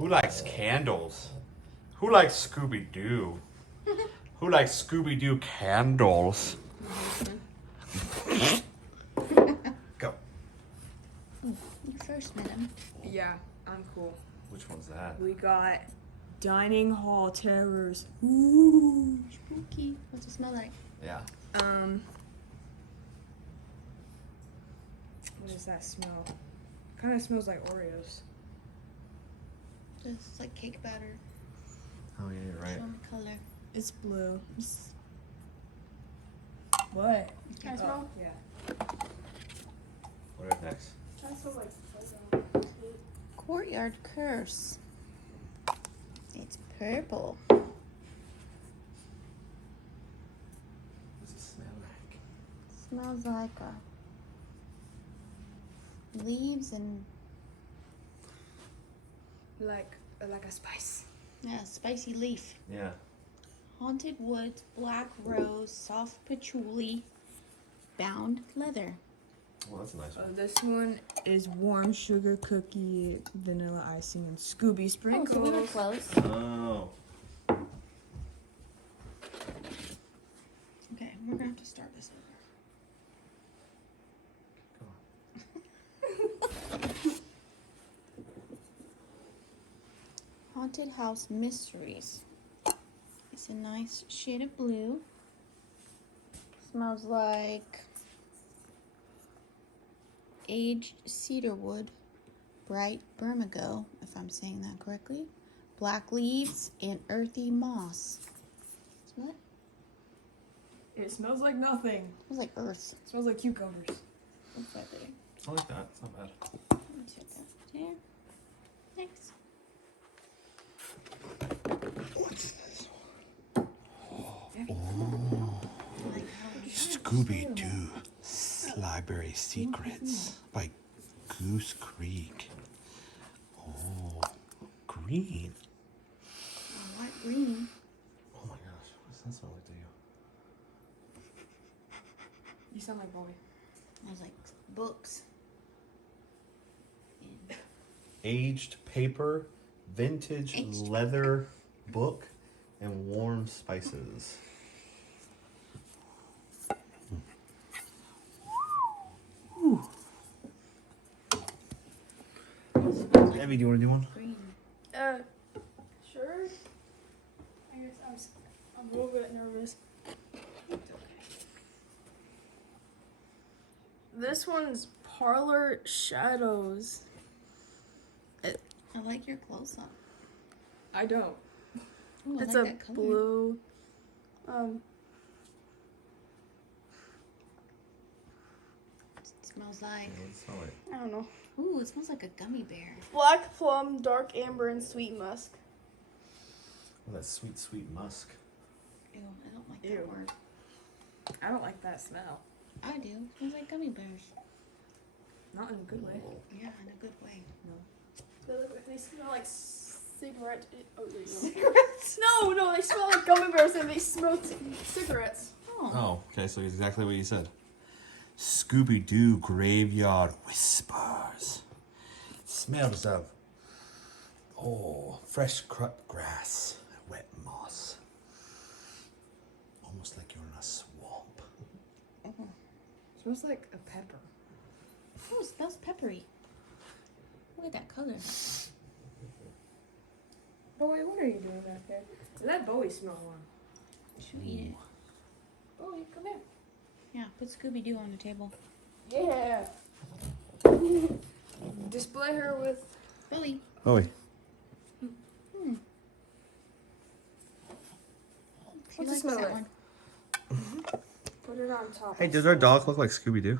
Who likes candles? Who likes Scooby-Doo? Who likes Scooby-Doo candles? Go. You first, madam. Yeah, I'm cool. Which one's that? We got dining hall terrors. Ooh. Spooky. What's it smell like? Yeah. What does that smell? Kind of smells like Oreos. It's like cake batter. Oh yeah, you're right. Show me color. It's blue. What? Can I smell? Yeah. What is next? I smell like Courtyard curse. It's purple. What does it smell like? Smells like leaves and Like a spice. yeah, spicy leaf. Yeah. Haunted woods, black rose, soft patchouli, bound leather. Well, that's a nice one. This one is warm sugar cookie, vanilla icing, and Scooby Oh, sprinkles. so we were close. Oh. Okay, we're gonna have to start this over. Haunted House Mysteries. It's a nice shade of blue. Smells like aged cedarwood, bright bergamot, if I'm saying that correctly, black leaves, and earthy moss. Smell it? It smells like nothing. Smells like earth. It smells like cucumbers. What's that there? I like that. It's not bad. Let me check that there. Thanks. What's this Like, Scooby-Doo Slyberry Secrets by Goose Creek. Oh, green. light green. Oh my gosh, what does that smell like to you? You sound like Bowie. Smells like books. And Aged paper, vintage Aged leather book, and warm spices. Abby, do you want to do one? green. Sure. I guess I'm a little bit nervous. This one's Parlor Shadows. I like your close up. I don't. Ooh, I It's like a that color. blue. It smells like. Yeah, let's smell it. I don't know. Ooh, it smells like a gummy bear. Black plum, dark amber, and sweet musk. Oh, that sweet, sweet musk. Ew, I don't like Ew. that word. I don't like that smell. I do. It smells like gummy bears. Not in a good way. Yeah, in a good way. They smell like cigarette. Oh, there you go. No, they smell like gummy bears and they smell cigarettes. Oh. Oh, okay, so it's exactly what you said. Scooby-Doo Graveyard Whispers. Smells of, fresh cut grass and wet moss. Almost like you're in a swamp. Smells like a pepper. Oh, it smells peppery. Look at that color. Bowie, what are you doing back there? Let Bowie smell one. Should we eat it? Bowie, come here. Yeah, put Scooby-Doo on the table. Yeah. Display her with. Bowie. Bowie. She What's it likes smell that like? one. Put it on top. Hey, does our dog look like Scooby-Doo?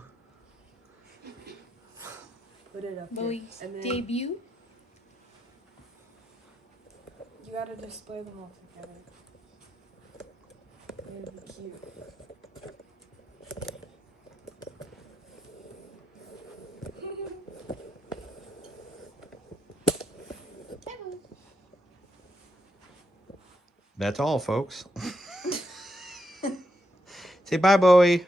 Put it up Bowie's there. And then debut. You gotta display them all together. It'll be cute. That's all, folks. Say bye, Bowie.